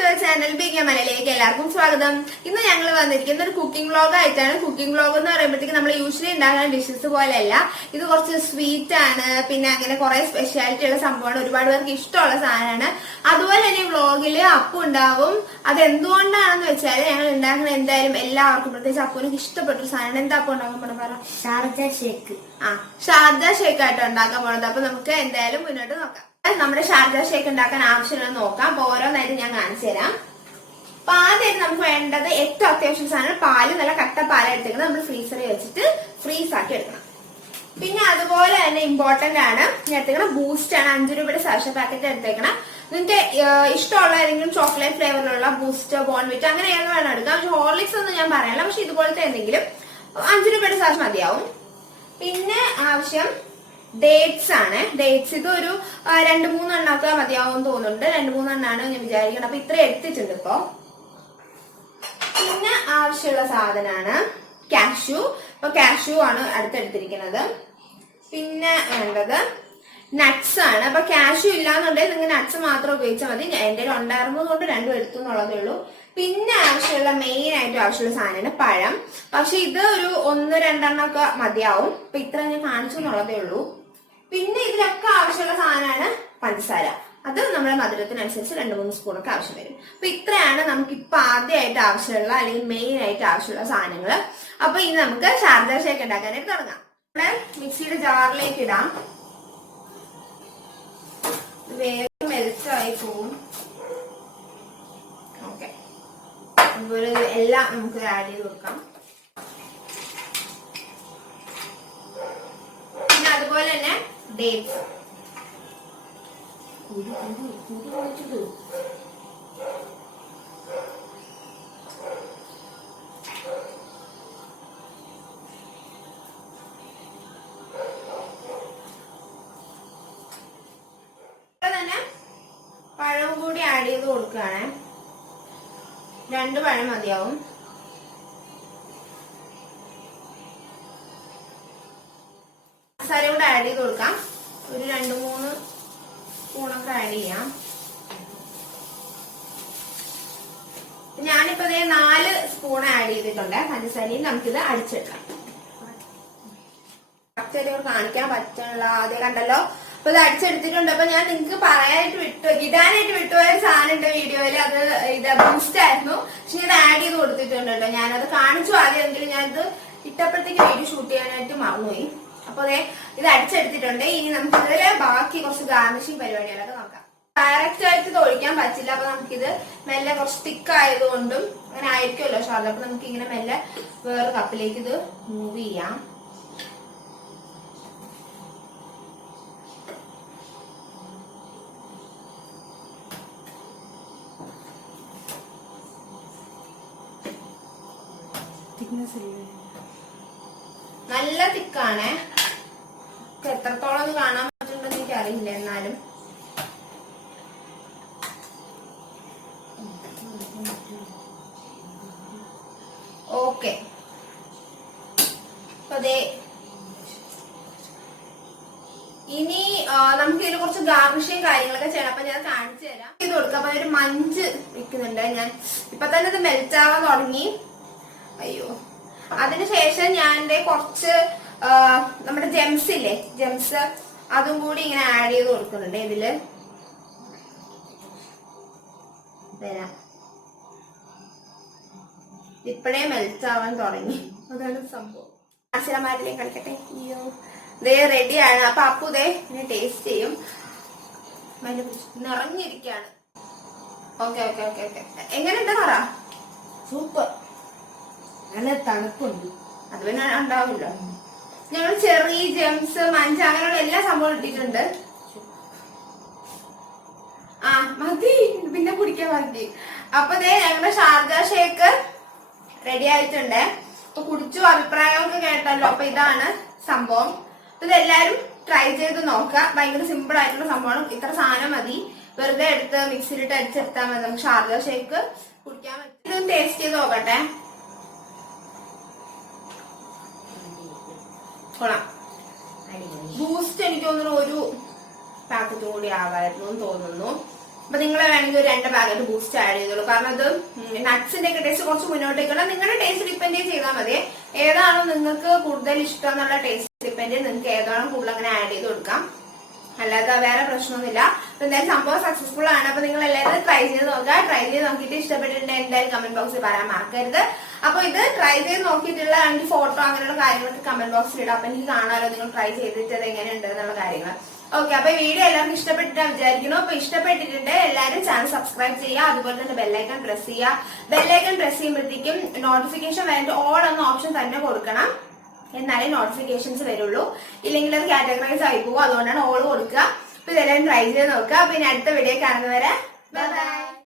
Channel ബിഗമലയിലേക്ക് എല്ലാവർക്കും സ്വാഗതം. ഇന്ന് ഞങ്ങൾ വന്നിരിക്കുന്ന ഒരു കുക്കിംഗ് വ്ലോഗ് ആയിട്ടാണ്. കുക്കിംഗ് വ്ലോഗ് എന്ന് പറയുമ്പോഴത്തേക്ക് നമ്മൾ യൂഷ്വലി ഉണ്ടാക്കുന്ന ഡിഷസ് പോലെയല്ല. ഇത് കുറച്ച് സ്വീറ്റ് ആണ്, പിന്നെ അങ്ങനെ കുറെ സ്പെഷ്യാലിറ്റി ഉള്ള സംഭവമാണ്. ഒരുപാട് പേർക്ക് ഇഷ്ടമുള്ള സാധനമാണ്. അതുപോലെ തന്നെ വ്ലോഗില് അപ്പു ഉണ്ടാവും. അത് എന്തുകൊണ്ടാണെന്ന് വെച്ചാൽ ഞങ്ങൾ ഉണ്ടാക്കുന്ന എന്തായാലും എല്ലാവർക്കും, പ്രത്യേകിച്ച് അപ്പുവിനൊക്കെ ഇഷ്ടപ്പെട്ടൊരു സാധനമാണ്. എന്താ അപ്പു ഉണ്ടാക്കാൻ പറ? Sharjah shake. ഷാർജ ഷേക്ക് ആയിട്ട് ഉണ്ടാക്കാൻ പോണത്. അപ്പൊ നമുക്ക് എന്തായാലും മുന്നോട്ട് നോക്കാം. നമ്മുടെ ഷാർജ ഷേക്ക് ഉണ്ടാക്കാൻ ആവശ്യമുള്ളത് നോക്കാം. അപ്പൊ ഓരോന്നായിട്ട് ഞാൻ കാണിച്ചു തരാം. അപ്പൊ ആദ്യമായിട്ട് നമുക്ക് വേണ്ടത് ഏറ്റവും അത്യാവശ്യം സാധനം പാല്. നല്ല കട്ട പാല എടുത്തേക്കണം. നമ്മൾ ഫ്രീസറിൽ വെച്ചിട്ട് ഫ്രീസ് ആക്കി എടുക്കണം. പിന്നെ അതുപോലെ തന്നെ ഇമ്പോർട്ടന്റ് ആണ് എടുത്തേക്കണം ബൂസ്റ്റ് ആണ്. 5 രൂപയുടെ സാഷ പാക്കറ്റ് എടുത്തേക്കണം. നിങ്ങൾക്ക് ഇഷ്ടമുള്ള ഏതെങ്കിലും ചോക്ലേറ്റ് ഫ്ലേവറിലുള്ള ബൂസ്റ്റ്, ബോൺവിറ്റ് അങ്ങനെ ഏതെങ്കിലും വേണം എടുക്കാം. പക്ഷെ ഹോർലിക്സ് ഒന്നും ഞാൻ പറയല്ല. പക്ഷെ ഇതുപോലത്തെ എന്തെങ്കിലും 5 രൂപയുടെ സാഷ മതിയാവും. പിന്നെ ആവശ്യം ഡേറ്റ്സ് ആണ്. ഡേറ്റ്സ് ഇതൊരു 2-3 എണ്ണമൊക്കെ മതിയാവും തോന്നുന്നുണ്ട്. 2-3 എണ്ണാണ് ഞാൻ വിചാരിക്കുന്നത്. അപ്പൊ ഇത്ര എടുത്തിട്ടുണ്ട് ഇപ്പൊ. പിന്നെ ആവശ്യമുള്ള സാധനമാണ് കാഷ്യൂ. ഇപ്പൊ കാഷ്യൂ ആണ് അടുത്തെടുത്തിരിക്കുന്നത്. പിന്നെ വേണ്ടത് നട്ട്സ് ആണ്. അപ്പൊ കാഷ്യൂ ഇല്ലാന്നുണ്ടെങ്കിൽ നിങ്ങൾ നട്ട്സ് മാത്രം ഉപയോഗിച്ചാൽ മതി. എന്റെ ഉണ്ടായിരുന്നത് കൊണ്ട് 2 എടുത്തു എന്നുള്ളതേ ഉള്ളൂ. പിന്നെ ആവശ്യമുള്ള മെയിൻ ആയിട്ട് ആവശ്യമുള്ള സാധനമാണ് പഴം. പക്ഷെ ഇത് ഒരു 1-2 എണ്ണമൊക്കെ മതിയാവും. അപ്പൊ ഇത്ര ഞാൻ കാണിച്ചു എന്നുള്ളതേ ഉള്ളൂ. പിന്നെ ഇതിലൊക്കെ ആവശ്യമുള്ള സാധനമാണ് പഞ്ചസാര. അത് നമ്മുടെ മധുരത്തിനനുസരിച്ച് 2-3 സ്പൂണൊക്കെ ആവശ്യം വരും. അപ്പൊ ഇത്രയാണ് നമുക്ക് ഇപ്പൊ ആദ്യമായിട്ട് ആവശ്യമുള്ള അല്ലെങ്കിൽ മെയിൻ ആയിട്ട് ആവശ്യമുള്ള സാധനങ്ങൾ. അപ്പൊ ഇനി നമുക്ക് ഷാർജ ഷേക്ക് ഉണ്ടാക്കാനായിട്ട് തുടങ്ങാം. നമ്മുടെ മിക്സിയുടെ ജാറിലേക്ക് ഇടാം. വേഗം മെൽറ്റായി പോവും. ഓക്കെ, അതുപോലെ എല്ലാം നമുക്ക് ആഡ് ചെയ്ത് കൊടുക്കാം. പിന്നെ അതുപോലെ തന്നെ ഡേറ്റ്സ്. തന്നെ പഴവും കൂടി ആഡ് ചെയ്ത് കൊടുക്കുകയാണ്. 2 പഴം മതിയാവും. മസാല കൂടെ ആഡ് ചെയ്ത് കൊടുക്കാം. ഒരു 2-3 സ്പൂണൊക്കെ ആഡ് ചെയ്യാം. ഞാനിപ്പോ 4 സ്പൂൺ ആഡ് ചെയ്തിട്ടുണ്ട് പഞ്ചസാരയും. നമുക്കിത് അടിച്ചെടുക്കാം. കാണിക്കാൻ പറ്റുള്ള അതേ കണ്ടല്ലോ. അപ്പൊ ഇത് അടിച്ചെടുത്തിട്ടുണ്ട്. അപ്പൊ ഞാൻ നിങ്ങൾക്ക് ഇടാനായിട്ട് വിട്ടുപോയ സാധനം ഉണ്ട് വീഡിയോയില്. അത് ഇത് ബൂസ്റ്റ് ആയിരുന്നു. പക്ഷെ ഇത് ആഡ് ചെയ്ത് കൊടുത്തിട്ടുണ്ട് കേട്ടോ. ഞാനത് കാണിച്ചു ആദ്യമെങ്കിലും ഞാനിത് ഇട്ടപ്പോഴത്തേക്ക് വീഡിയോ ഷൂട്ട് ചെയ്യാനായിട്ട് മറന്നുപോയി. അപ്പൊ ഇത് അടിച്ചെടുത്തിട്ടുണ്ട്. ഇനി നമുക്ക് ഇതില് ബാക്കി കുറച്ച് ഗാർണിഷിംഗ് പരിപാടികളൊക്കെ നോക്കാം. ഡയറക്റ്റ് ആയിട്ട് ഇത് ഒഴിക്കാൻ പറ്റില്ല. അപ്പൊ നമുക്കിത് മെല്ലെ കുറച്ച് തിക്ക് ആയതുകൊണ്ടും അങ്ങനെ ആയിരിക്കുമല്ലോ ഷാർജ. അപ്പൊ നമുക്ക് ഇങ്ങനെ മെല്ലെ വേറെ കപ്പിലേക്ക് ഇത് മൂവ് ചെയ്യാം. നല്ല തിക്കാണ്. എത്രത്തോളം കാണാൻ പറ്റുന്നുണ്ടെന്ന് എനിക്ക് അറിയില്ല. എന്നാലും ഓക്കെ. അപ്പൊ ഇനി നമുക്ക് ഇതിന് കുറച്ച് ഗാർണിഷിങ് കാര്യങ്ങളൊക്കെ ചെയ്യണം. അപ്പൊ ഞാൻ കാണിച്ചു തരാം. ഇത് കൊടുക്കാം. അപ്പൊ ഒരു മഞ്ച് വെക്കുന്നുണ്ട് ഞാൻ. ഇപ്പൊ തന്നെ ഇത് മെൽറ്റ് ആവാൻ തുടങ്ങി. അയ്യോ. അതിനുശേഷം ഞാൻ കുറച്ച് നമ്മുടെ ജെംസ് ഇല്ലേ, ജെംസ് അതും കൂടി ഇങ്ങനെ ആഡ് ചെയ്ത് കൊടുക്കുന്നുണ്ട് ഇതില്. ഇപ്പഴേ മെൽറ്റ് ആവാൻ തുടങ്ങി. അതാണ് സംഭവം. ആശ്രമാരിലേക്ക് കളിക്കട്ടെ. അയ്യോ, ഇതേ റെഡിയാണ്. അപ്പൊ അപ്പു ഇങ്ങനെ ടേസ്റ്റ് ചെയ്യും. നിറഞ്ഞിരിക്കാണ്. Okay okay okay okay. എങ്ങനെയുണ്ട് പറ? സൂപ്പർ. നല്ല തണുപ്പുണ്ട്. അത് പിന്നെ ഉണ്ടാവില്ല. ഞങ്ങൾ ചെറിയ ജെംസ്, മഞ്ച അങ്ങനെയുള്ള എല്ലാ സംഭവം ഇട്ടിട്ടുണ്ട്. മതി, പിന്നെ കുടിക്കാൻ മതി. അപ്പൊ ഞങ്ങളുടെ ഷാർജ ഷേക്ക് റെഡി ആയിട്ടുണ്ട്. അപ്പൊ കുടിച്ചു അഭിപ്രായമൊക്കെ കേട്ടല്ലോ. അപ്പൊ ഇതാണ് സംഭവം. ഇതെല്ലാരും ട്രൈ ചെയ്ത് നോക്കുക. ഭയങ്കര സിമ്പിൾ ആയിട്ടുള്ള സംഭവമാണ്. ഇത്ര സാധനം മതി. വെറുതെ എടുത്ത് മിക്സിയിലിട്ട് അടിച്ചെടുത്താൽ മതി. നമുക്ക് ഷാർജ ഷേക്ക് കുടിക്കാൻ പറ്റും. ഇതൊന്ന് ടേസ്റ്റ് ചെയ്ത് നോക്കട്ടെ. കൊള്ളാം. ബൂസ്റ്റ് എനിക്ക് തോന്നുന്നു ഒരു പാക്കറ്റ് കൂടി ആവായിരുന്നു തോന്നുന്നു. അപ്പൊ നിങ്ങൾ വേണമെങ്കിൽ ഒരു 2 പാക്കറ്റ് ബൂസ്റ്റ് ആഡ് ചെയ്തോളൂ. കാരണം അത് നട്ട്സിന്റെ ഒക്കെ ടേസ്റ്റ് കുറച്ച് മുന്നോട്ടേക്കുള്ള നിങ്ങളുടെ ടേസ്റ്റ് ഡിപ്പെൻഡ് ചെയ്താൽ മതി. ഏതാണോ നിങ്ങൾക്ക് കൂടുതൽ ഇഷ്ടം എന്നുള്ള ടേസ്റ്റ് ഡിപ്പെൻഡ് നിങ്ങൾക്ക് ഏതാണോ കൂടുതൽ അങ്ങനെ ആഡ് ചെയ്ത് കൊടുക്കാം. അല്ലാതെ വേറെ പ്രശ്നമൊന്നുമില്ല. അപ്പൊ എന്തായാലും സംഭവം സക്സസ്ഫുൾ ആണ്. അപ്പൊ നിങ്ങൾ എല്ലാവരും ട്രൈ ചെയ്ത് നോക്കുക. ട്രൈ ചെയ്ത് നോക്കിയിട്ട് ഇഷ്ടപ്പെട്ടിട്ടുണ്ടെങ്കിൽ എന്തായാലും കമന്റ് ബോക്സിൽ പറയാൻ മറക്കരുത്. അപ്പൊ ഇത് ട്രൈ ചെയ്ത് നോക്കിയിട്ടുള്ള എനിക്ക് ഫോട്ടോ അങ്ങനെയുള്ള കാര്യങ്ങളൊക്കെ കമന്റ് ബോക്സിൽ ഇടാം. അപ്പൊ എനിക്ക് കാണാമല്ലോ നിങ്ങൾ ട്രൈ ചെയ്തിട്ട് അത് എങ്ങനെയുണ്ട് എന്നുള്ള കാര്യങ്ങൾ. ഓക്കെ, അപ്പൊ വീഡിയോ എല്ലാവർക്കും ഇഷ്ടപ്പെട്ടിട്ടാണ് വിചാരിക്കുന്നു. അപ്പൊ ഇഷ്ടപ്പെട്ടിട്ടുണ്ട് എല്ലാവരും ചാനൽ സബ്സ്ക്രൈബ് ചെയ്യുക. അതുപോലെ തന്നെ ബെല്ലൈക്കൺ പ്രസ് ചെയ്യുക. ബെല്ലൈക്കൺ പ്രസ് ചെയ്യുമ്പോഴത്തേക്കും നോട്ടിഫിക്കേഷൻ വേണ്ടി ഓൾ എന്ന ഓപ്ഷൻ തന്നെ കൊടുക്കണം. എന്നാലേ നോട്ടിഫിക്കേഷൻസ് വരുള്ളൂ. ഇല്ലെങ്കിൽ അത് കാറ്റഗറൈസ് ആയി പോകും. അതുകൊണ്ടാണ് ഓൾ കൊടുക്കുക. അപ്പൊ ഇതെല്ലാം ട്രൈ ചെയ്ത് നോക്കുക. പിന്നെ അടുത്ത വീഡിയോ കാണുന്നവരെ ബൈ ബൈ.